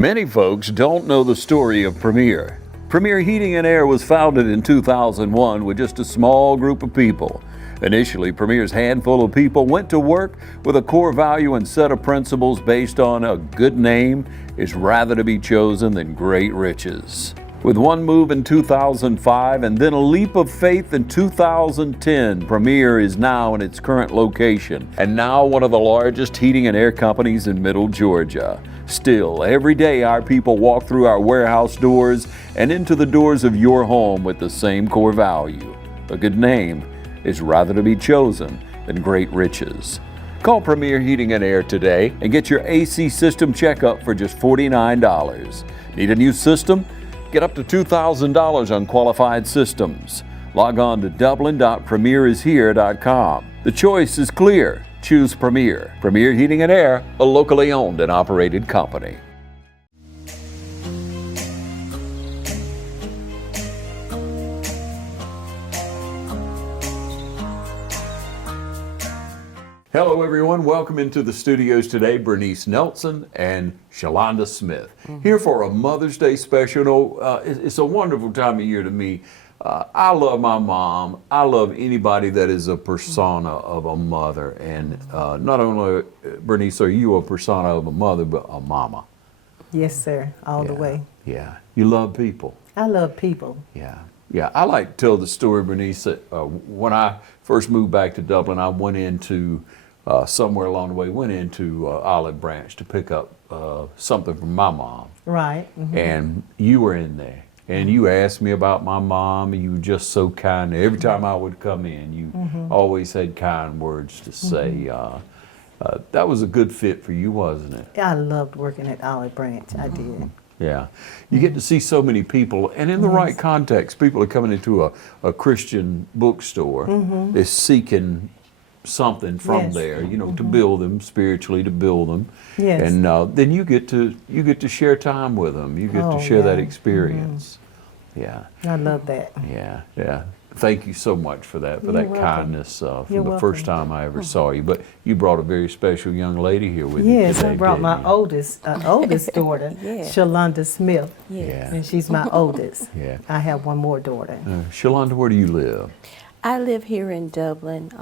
Many folks don't know the story of Premier. Premier Heating and Air was founded in 2001 with just a small group of people. Initially, Premier's handful of people went to work with a core value and set of principles based on a good name is rather to be chosen than great riches. With one move in 2005 and then a leap of faith in 2010, Premier is now in its current location and now one of the largest heating and air companies in Middle Georgia. Still, every day our people walk through our warehouse doors and into the doors of your home with the same core value. A good name is rather to be chosen than great riches. Call Premier Heating and Air today and get your AC system checkup for just $49. Need a new system? Get up to $2,000 on qualified systems. Log on to dublin.premierishere.com. The choice is clear. Choose Premier. Premier Heating and Air, a locally owned and operated company. Hello everyone, welcome into the studios today, Bernice Nelson and Shalanda Smith. Here for a Mother's Day special. It's a wonderful time of year to me. I love my mom. I love anybody that is a persona of a mother. And not only, Bernice, are you a persona of a mother, but a mama. Yes, sir, all the way. Yeah, you love people. I love people. Yeah. I like to tell the story, Bernice, that when I first moved back to Dublin, I went into somewhere along the way, went into Olive Branch to pick up something from my mom. Right. Mm-hmm. And you were in there. And you asked me about my mom, and you were just so kind. Every time I would come in, you always had kind words to say. That was a good fit for you, wasn't it? I loved working at Olive Branch. I did. Yeah. You get to see so many people, and in the right context. People are coming into a Christian bookstore. They're seeking something from there, you know, to build them spiritually, to build them. Yes. And then you get to share time with them. You get to share that experience. Yeah. I love that. Yeah. Thank you so much for that, kindness from the first time I ever saw you. But you brought a very special young lady here with you today. Yes, I brought my oldest daughter, Shalanda Smith. Yes. And she's my oldest. Yeah. I have one more daughter. Shalanda, where do you live? I live here in Dublin.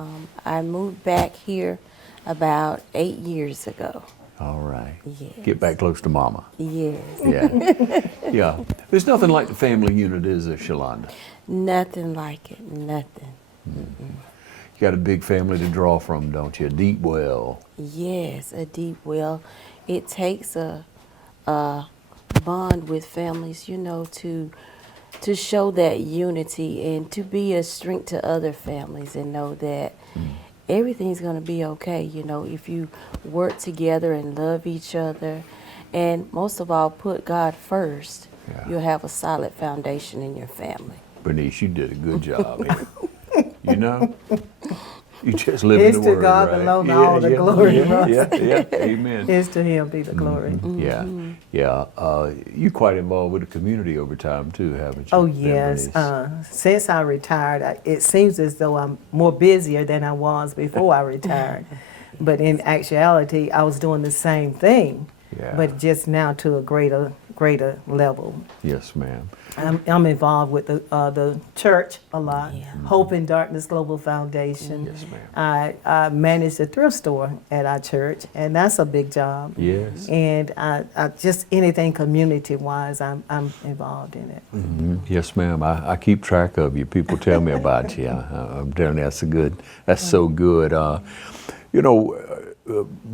I moved back here about 8 years ago. All right. Yes. Get back close to Mama. Yes. Yeah. There's nothing like the family unit, is there, Shalanda? Nothing like it. Nothing. You got a big family to draw from, don't you? A deep well. Yes, a deep well. It takes a bond with families, you know, to show that unity and to be a strength to other families and know that everything's going to be okay, you know, if you work together and love each other and most of all put God first, you'll have a solid foundation in your family. Bernice, you did a good job here. You know? You just live in the Word, It's to God alone all the glory. Yeah, amen. It's to Him be the glory. You're quite involved with the community over time too, haven't you? Oh yes. Since I retired, it seems as though I'm more busier than I was before I retired. But in actuality, I was doing the same thing, but just now to a greater level. Yes, ma'am. I'm involved with the church a lot. Hope in Darkness Global Foundation. Yes, ma'am. I manage the thrift store at our church, and that's a big job. Yes. And I just anything community-wise, I'm involved in it. Yes, ma'am. I keep track of you. People tell me about you. I'm telling you, that's so good. You know,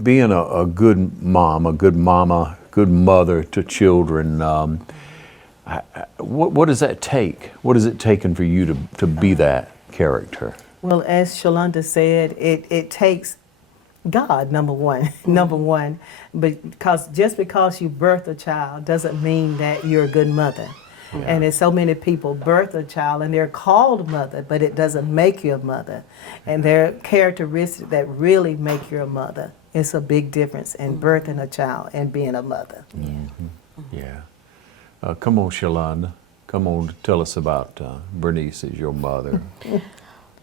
being a good mom, a good mama, good mother to children, what does that take? What has it taken for you to be that character? Well, as Shalanda said, it takes God, number one, because just because you birth a child doesn't mean that you're a good mother. And there's so many people birth a child and they're called mother, but it doesn't make you a mother. And there are characteristics that really make you a mother. It's a big difference in birthing a child and being a mother. Yeah. Come on, Shalanda. Come on, tell us about Bernice as your mother.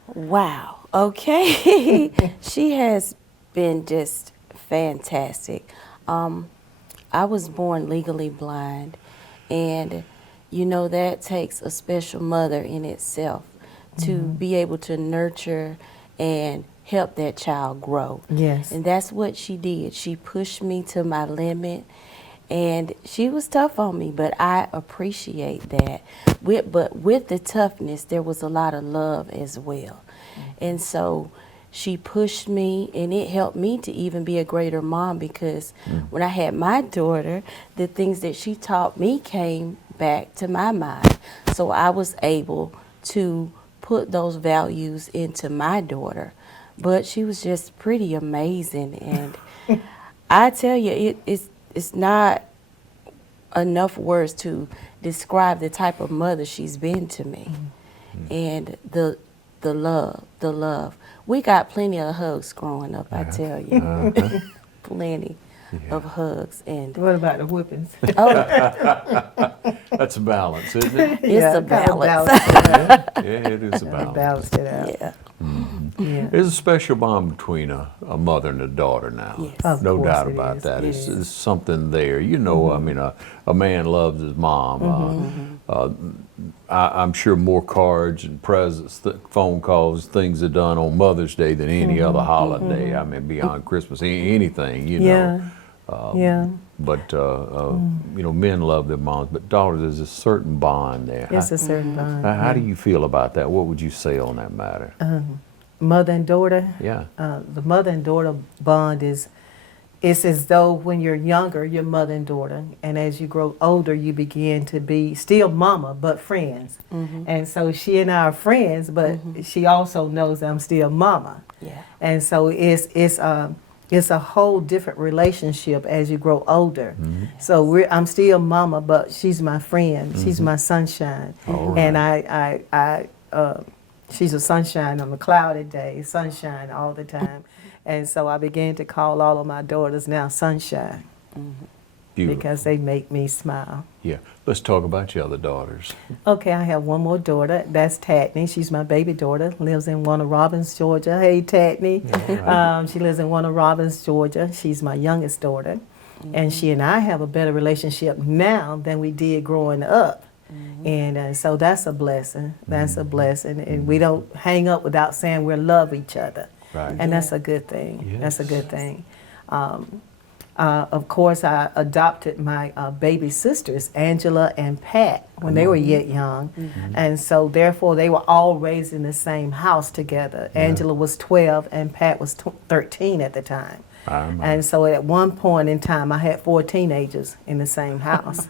Wow. Okay. She has been just fantastic. I was born legally blind, and you know that takes a special mother in itself to be able to nurture and help that child grow. Yes. And that's what she did. She pushed me to my limit, and she was tough on me, but I appreciate that. But with the toughness, there was a lot of love as well. And so she pushed me, and it helped me to even be a greater mom, because when I had my daughter, the things that she taught me came back to my mind. So I was able to put those values into my daughter. But she was just pretty amazing, and I tell you, it's not enough words to describe the type of mother she's been to me. And the love. We got plenty of hugs growing up, I tell you. Plenty of hugs. And What about the whippings? oh, That's a balance, isn't it? it's a kind of balance. Yeah, it is a balance. Balanced it out. Yeah. Yeah. There's a special bond between a mother and a daughter now. Yes. Of No course doubt it about is. that. It It's is. something there. You know, I mean, a man loves his mom. I'm sure more cards and presents, phone calls, things are done on Mother's Day than any other holiday. I mean, beyond Christmas, anything, you know. Yeah. But, you know, men love their moms, but daughters, there's a certain bond there. It's a certain bond. How do you feel about that? What would you say on that matter? Mother and daughter. Yeah. The mother and daughter bond it's as though when you're younger, you're mother and daughter, and as you grow older, you begin to be still mama, but friends. And so she and I are friends, but she also knows I'm still mama. Yeah. And so it's a whole different relationship as you grow older. So I'm still mama, but she's my friend. She's my sunshine. All And she's a sunshine on a cloudy day, sunshine all the time. And so I began to call all of my daughters now Sunshine Beautiful. because they make me smile. Yeah. Let's talk about your other daughters. Okay, I have one more daughter. That's Tatney. She's my baby daughter. Lives in Warner Robins, Georgia. Hey, Tatney. She lives in Warner Robins, Georgia. She's my youngest daughter. And she and I have a better relationship now than we did growing up. And so that's a blessing. That's a blessing. And we don't hang up without saying we love each other. Right. And that's a good thing. That's a Yes. good thing. Of course, I adopted my baby sisters, Angela and Pat, when they were yet young. And so, therefore, they were all raised in the same house together. Angela was 12 and Pat was 13 at the time. And so at one point in time, I had 4 teenagers in the same house.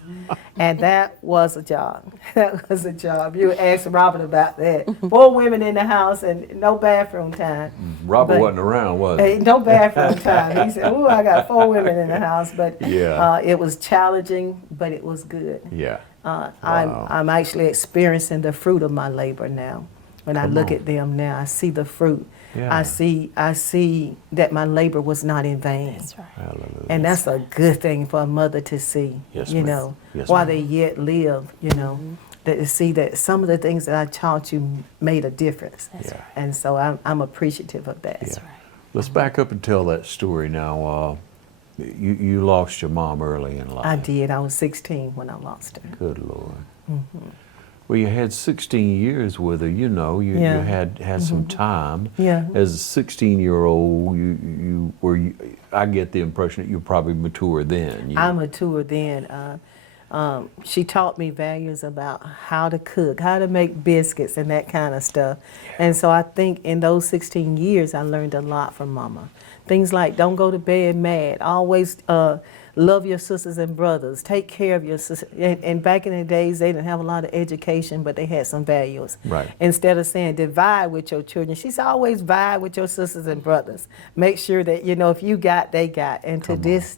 And that was a job. That was a job. You asked Robert about that. 4 women in the house and no bathroom time. Robert But- wasn't around, was he? No bathroom time. He said, "Ooh, I got 4 women in the house." But Yeah. it was challenging, but it was good. Yeah. Wow. I'm actually experiencing the fruit of my labor now. When I look at them now, I see the fruit. Yeah. I see that my labor was not in vain. That's right. Hallelujah. And that's a good thing for a mother to see, Yes, you ma'am. know, Yes, while ma'am. they yet live, you know, that to see that some of the things that I taught you made a difference. That's Yeah. right. And so I'm appreciative of that. Yeah. right. Let's back up and tell that story now. You lost your mom early in life. I did. I was 16 when I lost her. Good Lord. Well, you had 16 years with her. You know, you Yeah. had some time. Yeah. As a 16-year-old, you were. I get the impression that you were probably mature then. I matured then. She taught me values about how to cook, how to make biscuits and that kind of stuff. And so I think in those 16 years, I learned a lot from Mama. Things like don't go to bed mad, always love your sisters and brothers, take care of your sisters. And back in the days, they didn't have a lot of education, but they had some values. Right. Instead of saying divide with your children, she said always vie with your sisters and brothers. Make sure that, you know, if you got, they got. And to this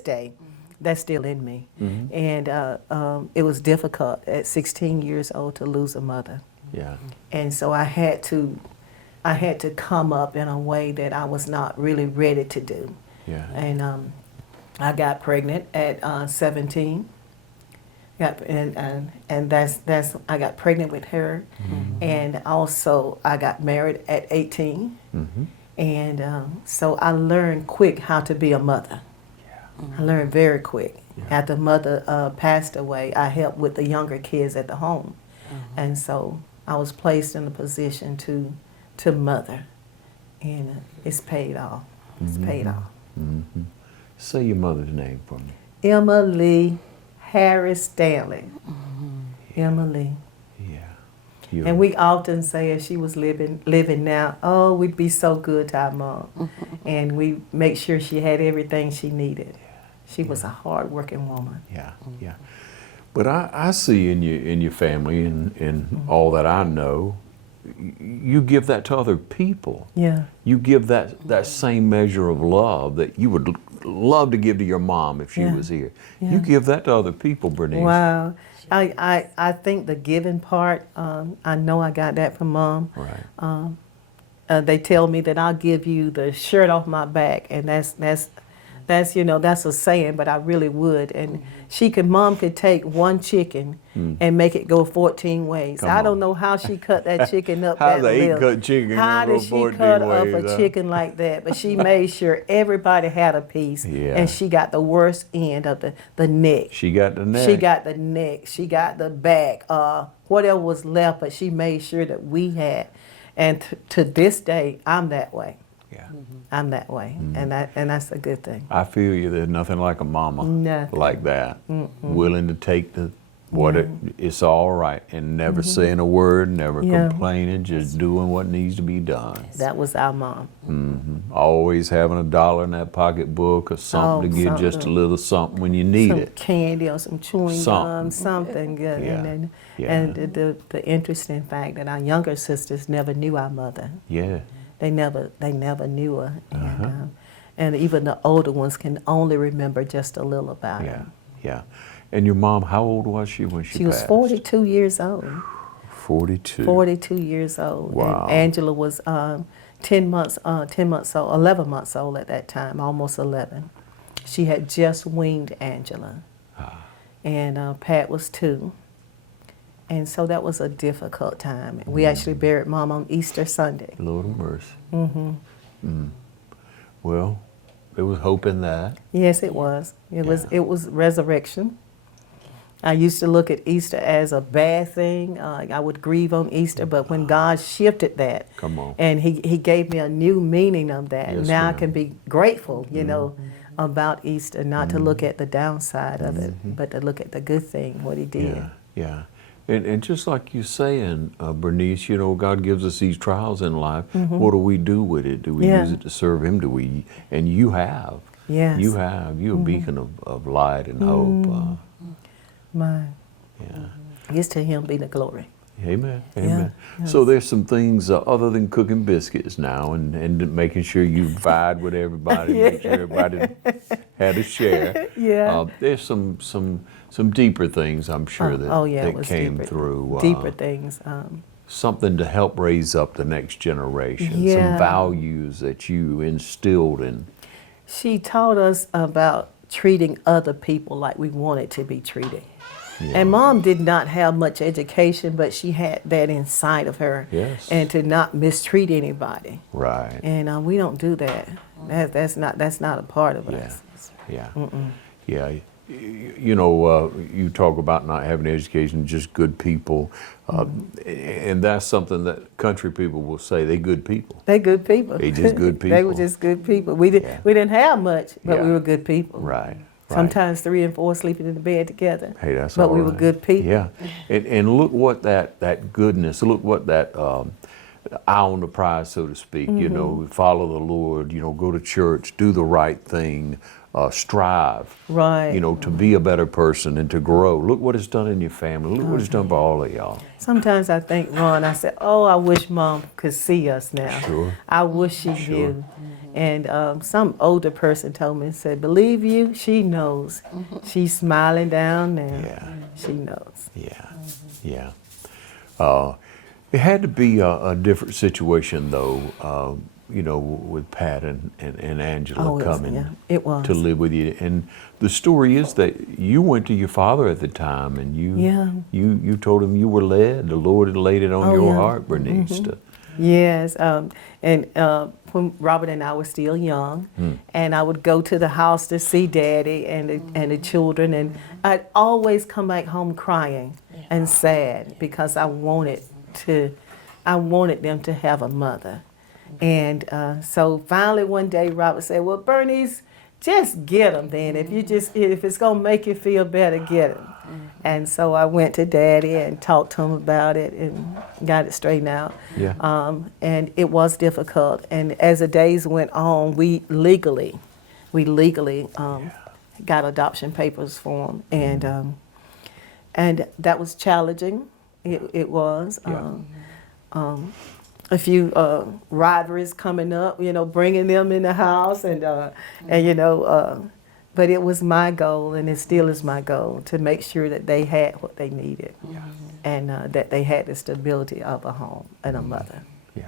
day, that's still in me. And it was difficult at 16 years old to lose a mother. Yeah. And so I had to come up in a way that I was not really ready to do. Yeah. And I got pregnant at 17. And that's I got pregnant with her, and also I got married at 18. And so I learned quick how to be a mother. I learned very quick. After mother passed away, I helped with the younger kids at the home. And so I was placed in a position to mother. And it's paid off. It's paid off. Mm-hmm. Say your mother's name for me. Emma Lee Harris Stanley. Emma Lee. Yeah. And we often say, as she was living now, oh, we'd be so good to our mom. And we make sure she had everything she needed. She was a hard-working woman. Yeah, yeah. But I see in your family and all that I know, you give that to other people. Yeah. You give that same measure of love that you would love to give to your mom if she was here. Yeah. You give that to other people, Bernice. Wow. I think the giving part, I know I got that from Mom. Right. They tell me that I'll give you the shirt off my back, and that's a saying, but I really would. And Mom could take one chicken and make it go 14 ways. I don't know how she cut that chicken up How that they little. cut chicken How in did she cut up a chicken like that? But she made sure everybody had a piece, and she got the worst end of the neck. She got the neck. She got the neck. She got the back. Whatever was left, but she made sure that we had. And to this day, I'm that way. Yeah. I'm that way, and that's a good thing. I feel you. There's nothing like a mama Nothing. like that, willing to take it's all right, and never saying a word, never complaining, just doing what needs to be done. That was our mom. Always having $1 in that pocketbook or something to get just a little something when you need Some it. candy or some chewing gum, something good. Yeah. And the interesting fact that our younger sisters never knew our mother. Yeah. They never knew her, and even the older ones can only remember just a little about her. Yeah. And your mom, how old was she when she passed? She was 42 years old. 42. 42 years old. Wow. And Angela was 11 months old at that time, almost 11. She had just weaned Angela. And Pat was 2. And so that was a difficult time. We actually buried Mom on Easter Sunday. Lord of mercy. Well, there was hope in that. Yes, it was. It was resurrection. I used to look at Easter as a bad thing. I would grieve on Easter, but when God shifted that, Come on. and He gave me a new meaning of that, Yes, now ma'am. I can be grateful, about Easter, not to look at the downside of it, but to look at the good thing, what He did. Yeah. And just like you're saying, Bernice, God gives us these trials in life. What do we do with it? Do we use it to serve Him? Do we? And you have. Yes. You have. You're a beacon of light and hope. Mine. Yeah. It's to Him be the glory. Amen. Yeah, Amen. yes. So there's some things other than cooking biscuits now and making sure you vied with everybody, make sure everybody had a share. Yeah. There's some deeper things I'm sure that, it that was came deeper, through. Deeper things. Something to help raise up the next generation. Some Yeah. values that you instilled in. She taught us about treating other people like we wanted to be treated. Yeah. And Mom did not have much education, but she had that inside of her. Yes. And to not mistreat anybody. Right. And we don't do that. That's not a part of us. Yeah. Yeah. You talk about not having education, just good people, and that's something that country people will say. They good people. They good people. They just good people. They were just good people. We didn't have much, but we were good people. Right. Sometimes 3 and 4 sleeping in the bed together. Hey, that's but all we were right. good people. Yeah. And look what that goodness. Look what that eye on the prize, so to speak. Follow the Lord. Go to church. Do the right thing. Strive, Right. To be a better person and to grow. Look what it's done in your family. Look what it's done for all of y'all. Sometimes I think, Ron, I said, I wish Mom could see us now. Sure. I wish she knew. And some older person told me, said, believe you, she knows. She's smiling down now. Yeah. She knows. Yeah. It had to be a different situation, though, with Pat and Angela coming it was. to live with you. And the story is that you went to your father at the time, and you told him you were led. The Lord had laid it on your heart, Bernice, Yes, and when Robert and I were still young, and I would go to the house to see Daddy and the children, and I'd always come back home crying and sad because I wanted them to have a mother. And so finally one day Robert said, "Well, Bernice, just get them then. If it's gonna make you feel better, get them." And so I went to Daddy and talked to him about it and got it straightened out. Yeah. And it was difficult. And as the days went on, we legally got adoption papers for him, and that was challenging. It was. Yeah. A few rivalries coming up, bringing them in the house, but it was my goal, and it still is my goal, to make sure that they had what they needed, and that they had the stability of a home and a mother. Yeah.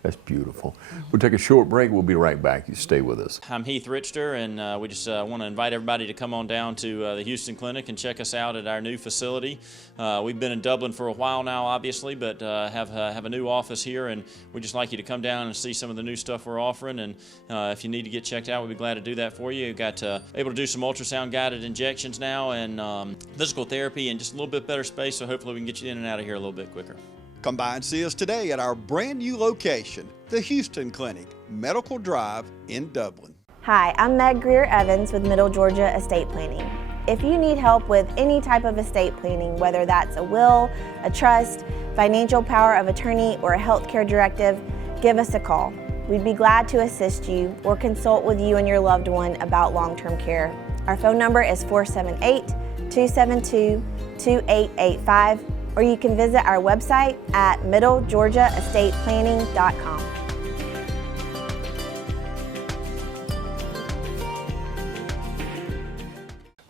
That's beautiful. We'll take a short break. We'll be right back. You stay with us. I'm Heath Richter, and we just want to invite everybody to come on down to the Houston Clinic and check us out at our new facility. We've been in Dublin for a while now, obviously, but have a new office here, and we'd just like you to come down and see some of the new stuff we're offering. And if you need to get checked out, we'd be glad to do that for you. We've got able to do some ultrasound-guided injections now, and physical therapy, and just a little bit better space, so hopefully we can get you in and out of here a little bit quicker. Come by and see us today at our brand new location, the Houston Clinic, Medical Drive in Dublin. Hi, I'm Meg Greer-Evans with Middle Georgia Estate Planning. If you need help with any type of estate planning, whether that's a will, a trust, financial power of attorney, or a healthcare directive, give us a call. We'd be glad to assist you or consult with you and your loved one about long-term care. Our phone number is 478-272-2885. or you can visit our website at middlegeorgiaestateplanning.com.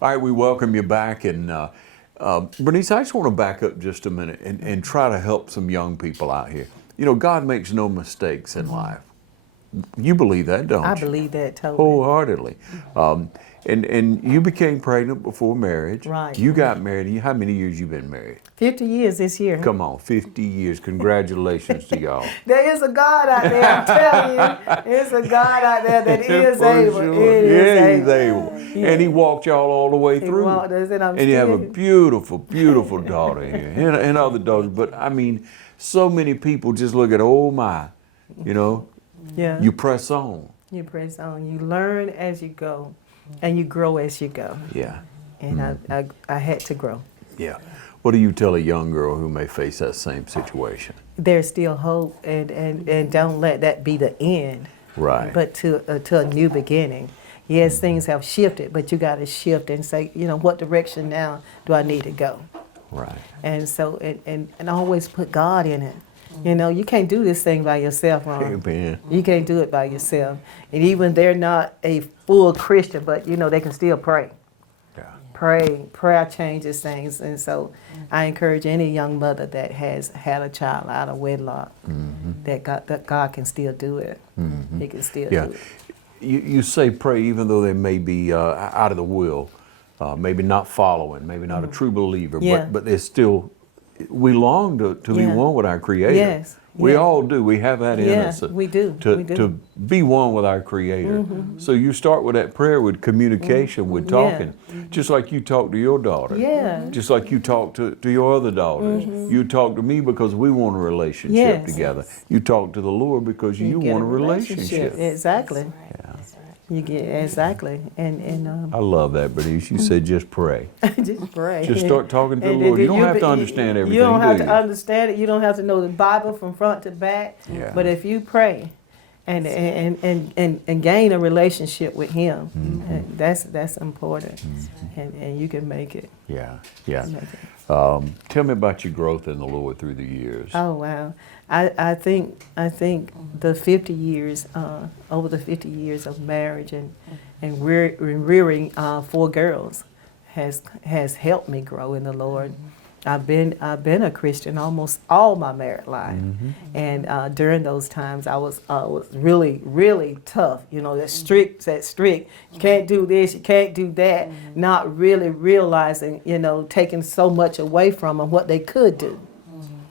All right, we welcome you back. And Bernice, I just want to back up just a minute and try to help some young people out here. God makes no mistakes in life. You believe that, don't you? I believe that totally. Wholeheartedly. And you became pregnant before marriage. Right. You got married. How many years you been married? 50 years this year. Come on, 50 years. Congratulations to y'all. There is a God out there, I'm telling you. There's a God out there that is For able. sure. He's He's able. Yeah. And he walked y'all all the way through. walked us, and you have a still- beautiful, beautiful daughter here, and other daughters. But I mean, so many people just look at, oh my, Yeah. you press on. You press on. You learn as you go, and you grow as you go. Yeah, And I had to grow. yeah. What do you tell a young girl who may face that same situation? There's still hope, and don't let that be the end. Right. But to a new beginning. Yes, things have shifted, but you got to shift and say, what direction now do I need to go? Right. And so, and always put God in it. You can't do this thing by yourself, Ron. Amen. You can't do it by yourself. And even they're not a full Christian, but they can still pray. Yeah. Prayer changes things. And so I encourage any young mother that has had a child out of wedlock that God can still do it. He can still Yeah. do it. You say pray even though they may be out of the will, maybe not following, maybe not a true believer, Yeah. but they're still, we long to be Yeah. one with our Creator. Yes. We Yeah. all do. We have that in Yeah, us. we do. To, We do. to be one with our Creator. So you start with that prayer, with communication, with talking. Just like you talk to your daughter. Yeah. Just like you talk to your other daughters. You talk to me because we want a relationship Yes. together. You talk to the Lord because you get want a relationship. Exactly. Yeah. You get exactly. And I love that, Bernice. You said just pray. just pray. Just start talking to the And Lord. You then don't have be- to understand everything, You don't have do to you? understand it. You don't have to know the Bible from front to back. Yeah. But if you pray and gain a relationship with Him, and that's important. And you can make it. Yeah, yeah. Make it. Tell me about your growth in the Lord through the years. Oh wow! I think the 50 years over the 50 years of marriage and rearing 4 girls has helped me grow in the Lord. I've been a Christian almost all my married life, and during those times I was really tough. That strict. You can't do this, you can't do that. Not really realizing, taking so much away from them what they could do.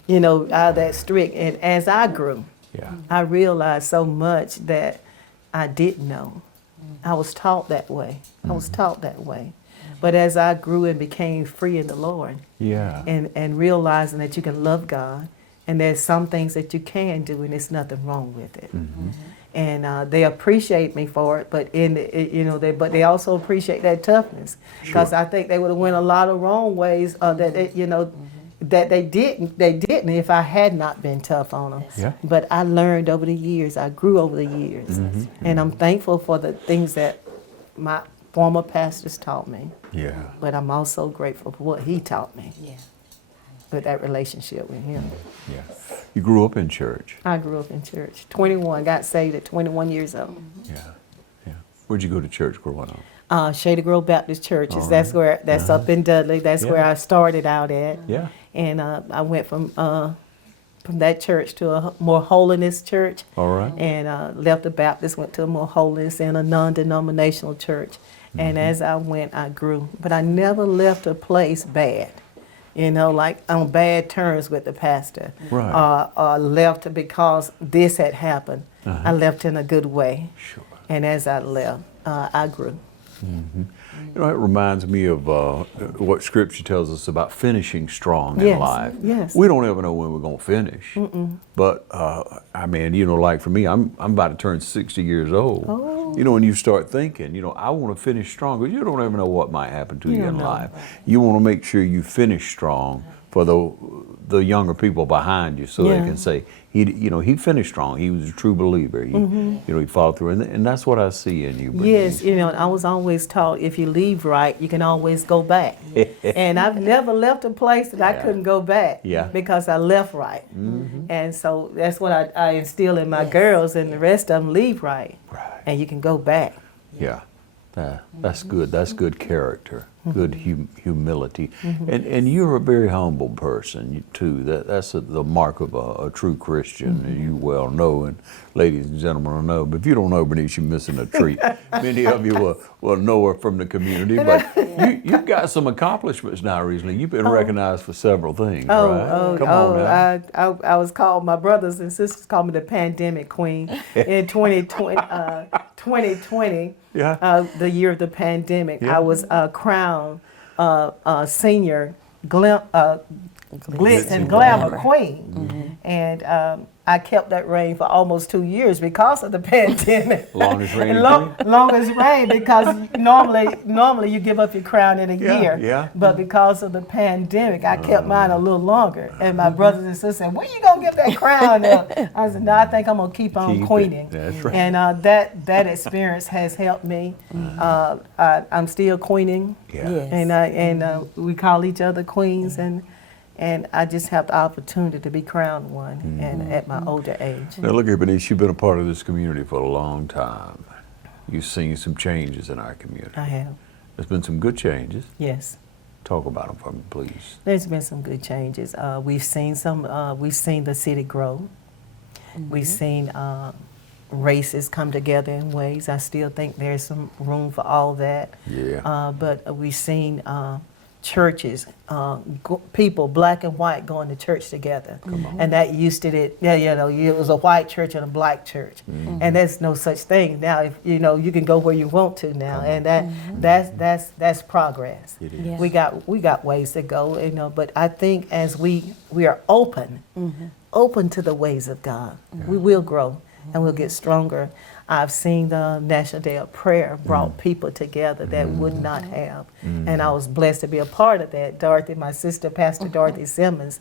Out of that strict. And as I grew, Yeah. I realized so much that I didn't know. I was taught that way. I was taught that way. But as I grew and became free in the Lord, Yeah. and realizing that you can love God, and there's some things that you can do, and there's nothing wrong with it. And they appreciate me for it, but but they also appreciate that toughness, because I think they would have went a lot of wrong ways that they didn't if I had not been tough on them. Yeah. But I learned over the years. I grew over the years, and I'm thankful for the things that my former pastors taught me. Yeah. But I'm also grateful for what he taught me. With that relationship with him. Yeah. You grew up in church. I grew up in church. 21, got saved at 21 years old. Yeah. Yeah. Where'd you go to church growing up? Shady Grove Baptist Churches. All That's right. that's up in Dudley. That's where Yeah. I started out at. Yeah. And I went from that church to a more holiness church. All right. And left the Baptist, went to a more holiness and a non-denominational church. And as I went, I grew. But I never left a place bad. Like on bad terms with the pastor. Right. Or left because this had happened. I left in a good way. Sure. And as I left, I grew. You know, it reminds me of what Scripture tells us about finishing strong in Yes, life. yes. We don't ever know when we're going to finish. But, I mean, like for me, I'm about to turn 60 years old. Oh. When you start thinking, I want to finish strong, because you don't ever know what might happen to you don't in know. life. You want to make sure you finish strong for the younger people behind you, so they Yeah. can say, he finished strong. He was a true believer. He followed through. And that's what I see in you, Bernice. Yes, I was always taught if you leave right, you can always go back. And I've never left a place that I couldn't go back because I left right. And so that's what I instill in my girls, and the rest of them leave right. Right. And you can go back. Yeah, that's good. That's good character, good humility, and you're a very humble person too. That's the mark of a true Christian, as you well know, and ladies and gentlemen will know. But if you don't know Bernice, you're missing a treat. Many of you will know her from the community, but you've got some accomplishments now recently. You've been recognized for several things, right? Come on now. I was called, my brothers and sisters called me the pandemic queen in 2020. Yeah. The year of the pandemic. Yeah. I was crowned senior glitz and glamour queen. And I kept that reign for almost 2 years because of the pandemic. Longest reigning Longest reign, because normally you give up your crown in a year. Yeah. But because of the pandemic, I kept mine a little longer. And my brothers and sisters said, "When you gonna get that crown up?" I said, "No, I think I'm gonna keep on Keep it. queening." That's right. And that experience has helped me. I'm still queening. Yeah. Yes. And we call each other queens, and I just have the opportunity to be crowned one, and at my older age. Now look here, Bernice, you've been a part of this community for a long time. You've seen some changes in our community. I have, There's been some good changes. yes. Talk about them for me, please. There's been some good changes. We've seen the city grow. We've seen races come together in ways. I still think there's some room for all that. Yeah. But we've seen churches, people, black and white, going to church together. And that used to it was a white church and a black church. And there's no such thing now. If you can go where you want to now, and that's progress. It is. Yes. We got ways to go, but I think as we are open to the ways of God, we will grow and we'll get stronger. I've seen the National Day of Prayer brought people together that would not have. And I was blessed to be a part of that. Dorothy, my sister, Pastor Dorothy Simmons,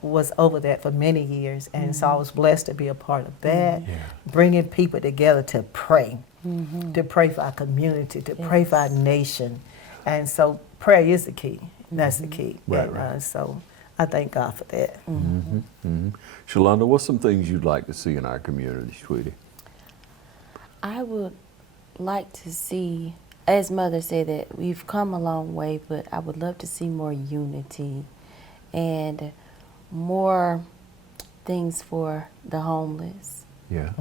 was over that for many years. And so I was blessed to be a part of that, bringing people together to pray for our community, to pray for our nation. And so prayer is the key. That's the key. Right, And, right. so I thank God for that. Shalanda, what's some things you'd like to see in our community, sweetie? I would like to see, as Mother said, that we've come a long way, but I would love to see more unity and more things for the homeless Yeah.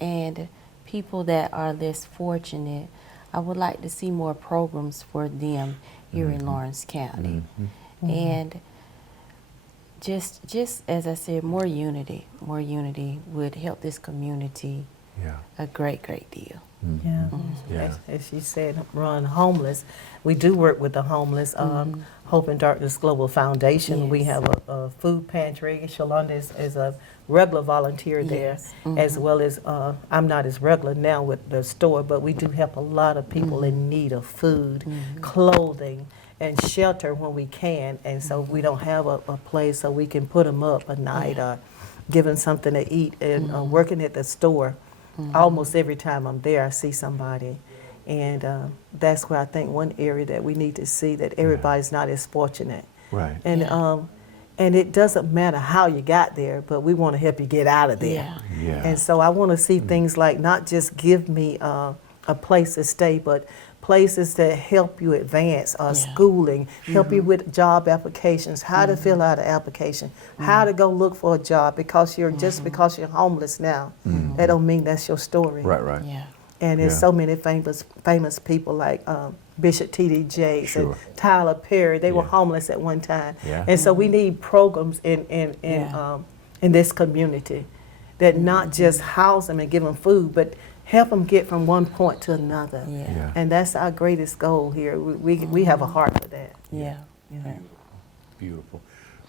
and people that are less fortunate. I would like to see more programs for them here in Lawrence County. And just as I said, more unity would help this community a great deal. Yeah. As she said, run homeless. We do work with the homeless. Hope and Darkness Global Foundation. We have a food pantry. Shalanda is a regular volunteer there, as well as I'm not as regular now with the store, but we do help a lot of people in need of food, clothing, and shelter when we can. And so we don't have a place so we can put them up a night or give them something to eat. And working at the store, almost every time I'm there, I see somebody. And that's where I think one area that we need to see that everybody's not as fortunate. Right. And it doesn't matter how you got there, but we want to help you get out of there. And so I want to see things like not just give me a place to stay, but places that help you advance, schooling, help you with job applications, how to fill out an application, how to go look for a job, because you're just because you're homeless now, that don't mean that's your story. Right. Yeah. And there's so many famous people like Bishop T.D. Jakes and Tyler Perry. They were homeless at one time. And so we need programs in this community that not just house them and give them food, but help them get from one point to another. And that's our greatest goal here. We have a heart for that. Yeah. Beautiful.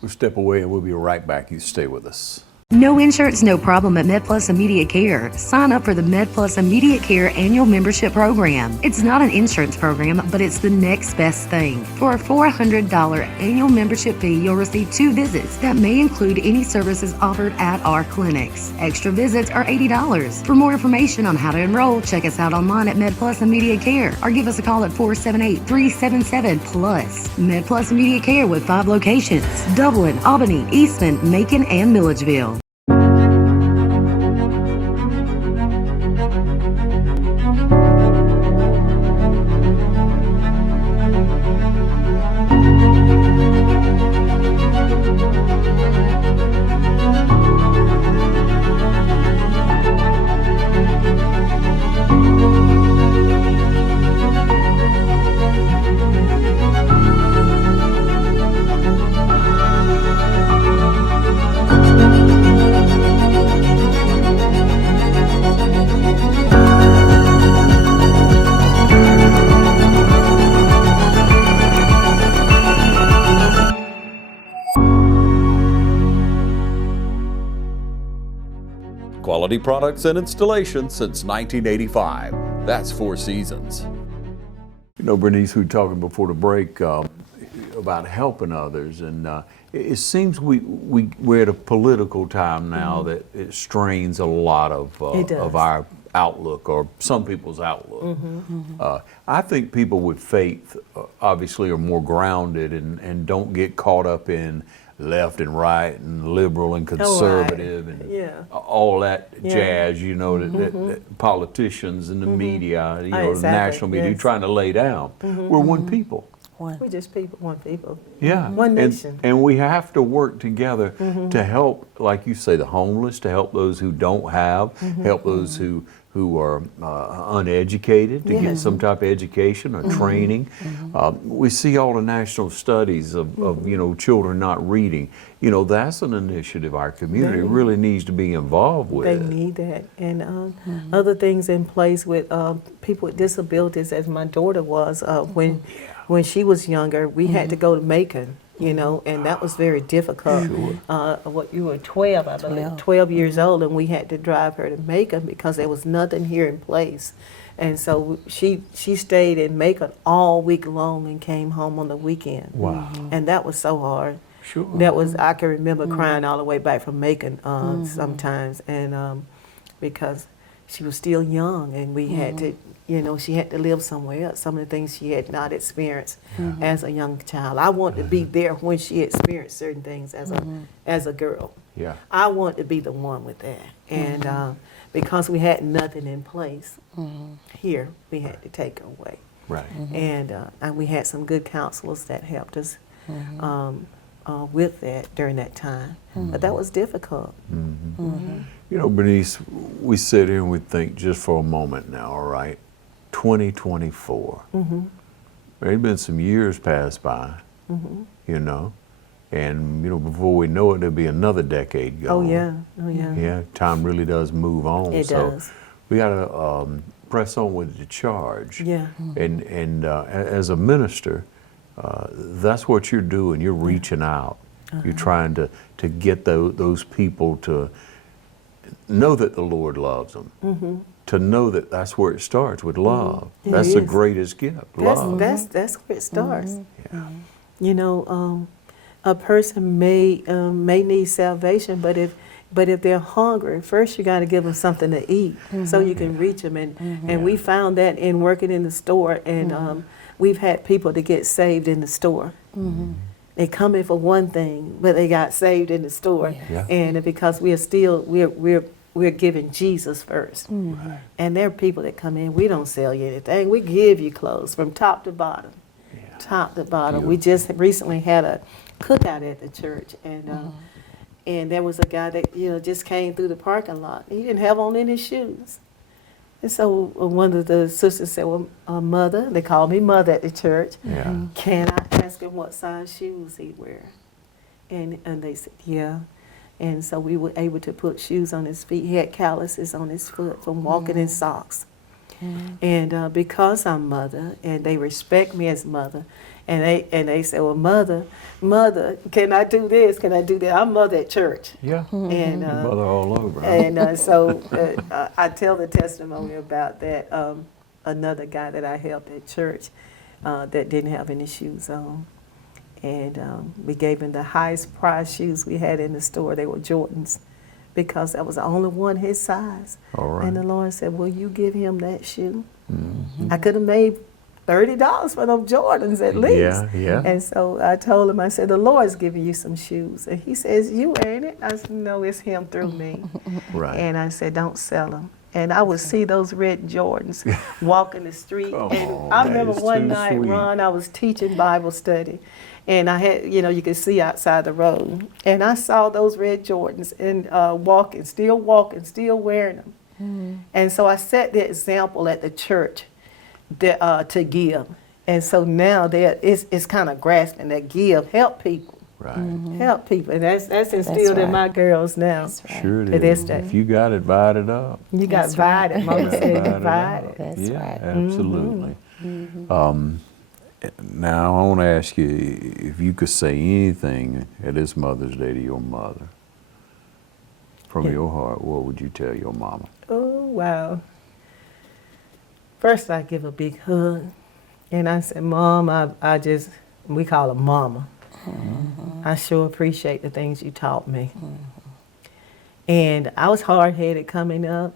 We'll step away and we'll be right back. You stay with us. No insurance, no problem at MedPlus Immediate Care. Sign up for the MedPlus Immediate Care annual membership program. It's not an insurance program, but it's the next best thing. For a $400 annual membership fee, you'll receive 2 visits that may include any services offered at our clinics. Extra visits are $80. For more information on how to enroll, check us out online at MedPlus Immediate Care or give us a call at 478-377-PLUS. MedPlus Immediate Care with 5 locations: Dublin, Albany, Eastman, Macon, and Milledgeville. Quality products and installation since 1985. That's 4 Seasons. You know, Bernice, we were talking before the break about helping others, and it seems we're at a political time now that it strains a lot of our outlook, or some people's outlook. I think people with faith obviously are more grounded and don't get caught up in left and right and liberal and conservative and all that jazz, you know, that politicians and the media, you know, the national media, you're trying to lay down. We're one people. We're just people, one people. One nation. And we have to work together to help, like you say, the homeless, to help those who don't have, help those who are uneducated to get some type of education or training. We see all the national studies of you know, children not reading. You know, that's an initiative our community really needs to be involved with. They need that. And other things in place with people with disabilities, as my daughter was, when she was younger, we had to go to Macon. You know, and that was very difficult. You were 12, I believe, 12 years old, and we had to drive her to Macon because there was nothing here in place. And so she stayed in Macon all week long and came home on the weekend. Wow. And that was so hard. That was, I can remember crying all the way back from Macon sometimes, and because she was still young, and we had to, you know, she had to live somewhere else. Some of the things she had not experienced as a young child. I wanted to be there when she experienced certain things as a girl. I wanted to be the one with that. And because we had nothing in place here, we had to take her away. And we had some good counselors that helped us with that during that time. But that was difficult. You know, Bernice, we sit here and we think just for a moment now, all right, 2024. There's been some years passed by, you know, And, you know, before we know it, there'll be another decade Oh gone. yeah, oh yeah. Yeah, time really does move on. It so does. we got to press on with the charge. Yeah. And as a minister, that's what you're doing. You're reaching out. You're trying to get those people to know that the Lord loves them. To know that that's where it starts, with love. It That's the is. greatest gift, love. That's where it starts. Yeah. You know, a person may need salvation, but if they're hungry, first you got to give them something to eat so you can reach them. And we found that in working in the store, and we've had people to get saved in the store. They come in for one thing, but they got saved in the store, Yeah. and because we're giving Jesus first. And there are people that come in, we don't sell you anything. We give you clothes from top to bottom. Top to bottom. We just recently had a cookout at the church, and there was a guy that just came through the parking lot. He didn't have on any shoes, and so one of the sisters said, "Well, Mother," they called me Mother at the church. Yeah. Can I ask him what size shoes he'd wear? And they said, yeah. And so we were able to put shoes on his feet. He had calluses on his foot from walking in socks. And because I'm Mother, and they respect me as Mother, and they say, well, Mother, can I do this? Can I do that? I'm Mother at church. Yeah. And Your mother all over. Huh? and so I tell the testimony about that. Another guy that I helped at church that didn't have any shoes on. And we gave him the highest price shoes we had in the store. They were Jordans, because that was the only one his size. All right. And the Lord said, will you give him that shoe? I could have made $30 for those Jordans at least. Yeah, yeah. And so I told him, I said, the Lord's giving you some shoes. And he says, you ain't it? I said, no, it's him through me. Right. And I said, don't sell them. And I would see those red Jordans walking the street. Come And on, I that remember is one too night, sweet. Ron, I was teaching Bible study. And I had, you could see outside the road. And I saw those red Jordans and walking, still wearing them. And so I set the example at the church to give. And so now it's kind of grasping that give, help people. Right. Help people. And that's instilled in my girls now. That's right. Sure it It is. is that. If you got it, divide it up. You got That's right. divided. Mama said Divide it divided. up. That's yeah, right. Absolutely. Now I want to ask you if you could say anything at this Mother's Day to your mother from your heart. What would you tell your mama? Oh, wow. First, I give a big hug. And I said, Mom, we call her Mama. I sure appreciate the things you taught me. And I was hard-headed coming up.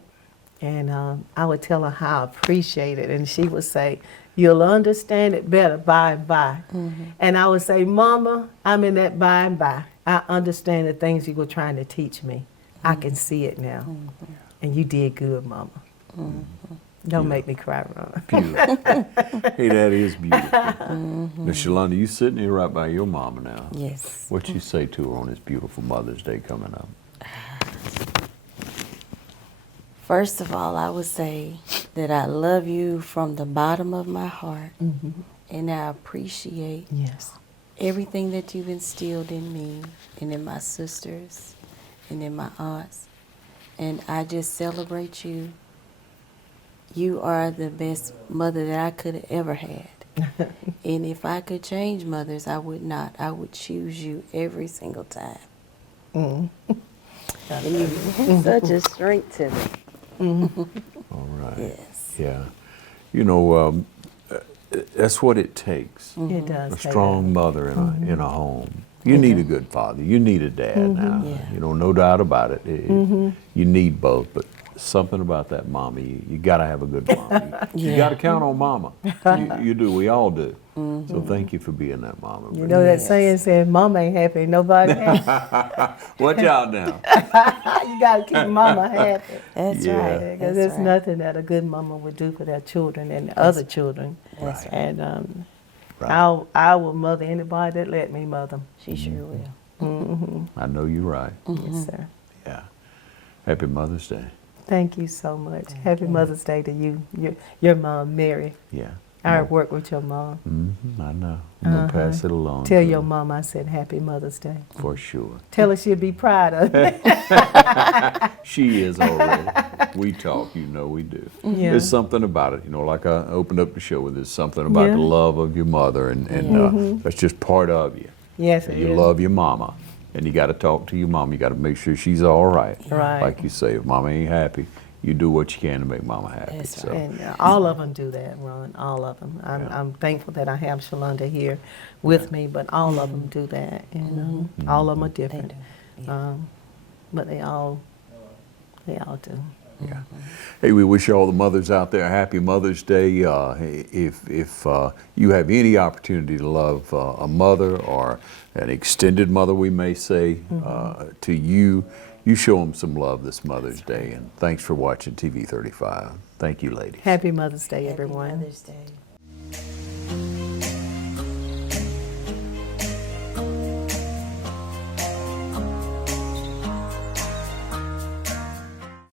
And I would tell her how I appreciate it. And she would say, you'll understand it better by and by. And I would say, Mama, I'm in that by and by. I understand the things you were trying to teach me. I can see it now. And you did good, Mama. Don't make me cry, Ron. Beautiful. Hey, that is beautiful. Now, Shalanda, you sitting here right by your mama now. Yes. What you say to her on this beautiful Mother's Day coming up? First of all, I would say that I love you from the bottom of my heart, and I appreciate Yes. everything that you've instilled in me and in my sisters and in my aunts. And I just celebrate you. You are the best mother that I could have ever had. And if I could change mothers, I would not. I would choose you every single time. And you're such a strength to me. All right. Yes. Yeah. You know, that's what it takes. It does. A take strong mother in a home. You need a good father. You need a dad now. Yeah. You know, no doubt about it. You need both, but something about that mama. You got to have a good mama. You got to count on mama. You do. We all do. So thank you for being that mama. You know that saying said, Mama ain't happy, nobody happy. Watch out now. You got to keep Mama happy. That's Yeah. right. Because That's there's right. nothing that a good mama would do for their children and other children. That's right. And Right. I will mother anybody that let me mother 'em. She sure will. I know you're right. Yes, sir. Yeah. Happy Mother's Day. Thank you so much. Happy Mother's Day to you, your mom, Mary. Yeah. I work with your mom. I know. I'm going to pass it along. Tell to your her, mom I said Happy Mother's Day. For sure. Tell her she'll be proud of it. She is already. We talk, you know we do. Yeah. There's something about it, you know, like I opened up the show with, there's something about Yeah. the love of your mother, and that's just part of you. Yes, it And you is. love your mama, and you got to talk to your mom. You got to make sure she's all right. Right. Like you say, if mama ain't happy, you do what you can to make mama happy. That's So, And all of them do that, Ron. All of them. I'm thankful that I have Shalanda here with me, but all of them do that. And all of them are different. But they all do. yeah. Hey, we wish all the mothers out there a happy Mother's Day. If you have any opportunity to love a mother or an extended mother, we may say, to you, you show them some love this Mother's Day. And thanks for watching TV 35. Thank you, ladies. Happy Mother's Day, everyone. Happy Mother's Day.